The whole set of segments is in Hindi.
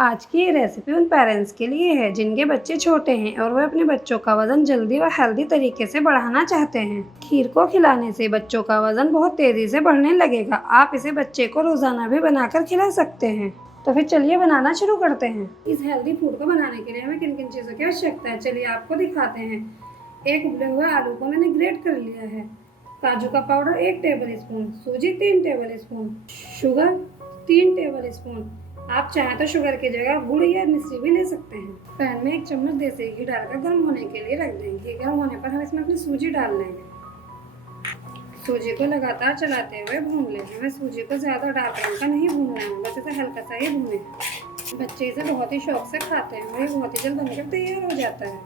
आज की ये रेसिपी उन पेरेंट्स के लिए है जिनके बच्चे छोटे हैं और वे अपने बच्चों का वजन जल्दी व हेल्दी तरीके से बढ़ाना चाहते हैं। खीर को खिलाने से बच्चों का वजन बहुत तेजी से बढ़ने लगेगा। आप इसे बच्चे को रोजाना भी बनाकर खिला सकते हैं। तो फिर चलिए बनाना शुरू करते हैं। इस हेल्दी फूड को बनाने के लिए हमें किन किन चीज़ों की आवश्यकता है, चलिए आपको दिखाते हैं। एक उबले हुए आलू को मैंने ग्रेट कर लिया है, काजू का पाउडर 1 टेबल स्पून, सूजी 3 table spoon, sugar 3 table spoon. आप चाहें तो शुगर की जगह गुड़ या मिश्री भी ले सकते हैं। पैन में 1 चम्मच देसी घी डालकर गर्म होने के लिए रख देंगे। घी गर्म होने पर हम इसमें अपनी सूजी डाल लेंगे। सूजी को लगातार चलाते हुए भून लेंगे। हमें सूजी को ज़्यादा डार्क रंग का नहीं भूनना है, बस इसे हल्का सा ही भूने। बच्चे इसे बहुत ही शौक से खाते हैं और ये बहुत ही जल्द बनकर तैयार हो जाता है।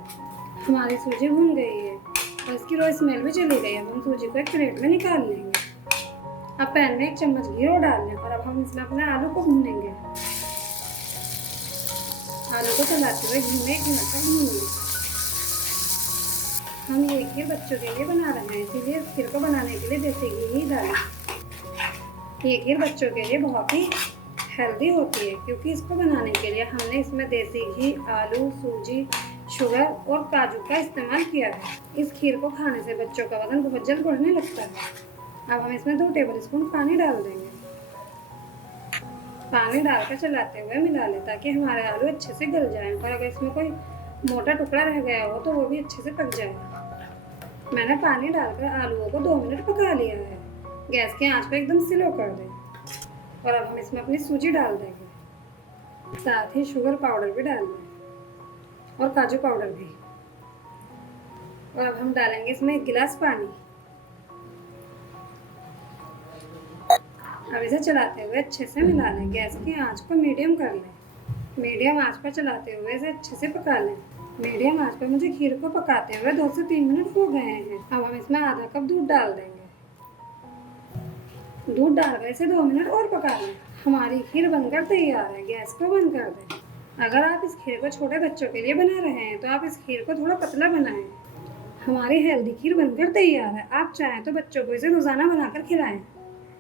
हमारी सूजी भून गई है और इसकी रॉ स्मेल भी चली गई है। अब हम सूजी को एक प्लेट में निकाल लेंगे। अब पैन में 1 चम्मच घी और डाल लें और अब हम इसमें अपने आलू को भूनेंगे। आलू को चलाते हुए घी में 1 मिनट तक भून लें। हम ये खीर बच्चों के लिए बना रहे हैं, इसीलिए इस खीर को बनाने के लिए देसी घी ही डालें। ये खीर बच्चों के लिए बहुत ही हेल्दी होती है क्योंकि इसको बनाने के लिए हमने इसमें देसी घी, आलू, सूजी, शुगर और काजू का इस्तेमाल किया है। इस खीर को खाने से बच्चों का वजन बहुत जल्द बढ़ने लगता है। अब हम इसमें 2 टेबल स्पून पानी डाल देंगे। पानी डालकर चलाते हुए मिला लें ताकि हमारे आलू अच्छे से गल जाएं और अगर इसमें कोई मोटा टुकड़ा रह गया हो तो वो भी अच्छे से पक जाएगा। मैंने पानी डालकर आलूओं को 2 मिनट पका लिया है। गैस की आंच को एकदम स्लो कर दें और अब हम इसमें अपनी सूजी डाल देंगे, साथ ही शुगर पाउडर भी डाल दें और काजू पाउडर भी। और अब हम डालेंगे इसमें 1 गिलास पानी। अब इसे चलाते हुए अच्छे से मिला लें। गैस की आंच को मीडियम कर लें। मीडियम आंच पर चलाते हुए इसे अच्छे से पका लें। मीडियम आंच पर मुझे खीर को पकाते हुए 2 से 3 मिनट हो गए हैं। अब हम इसमें आधा कप दूध डाल देंगे। दूध डालकर इसे 2 मिनट और पका लें। हमारी खीर बनकर तैयार है। गैस को बंद कर दें। अगर आप इस खीर को छोटे बच्चों के लिए बना रहे हैं तो आप इस खीर को थोड़ा पतला बनाएं। हमारी हेल्दी खीर बनकर तैयार है। आप चाहें तो बच्चों को इसे रोज़ाना बनाकर खिलाएं।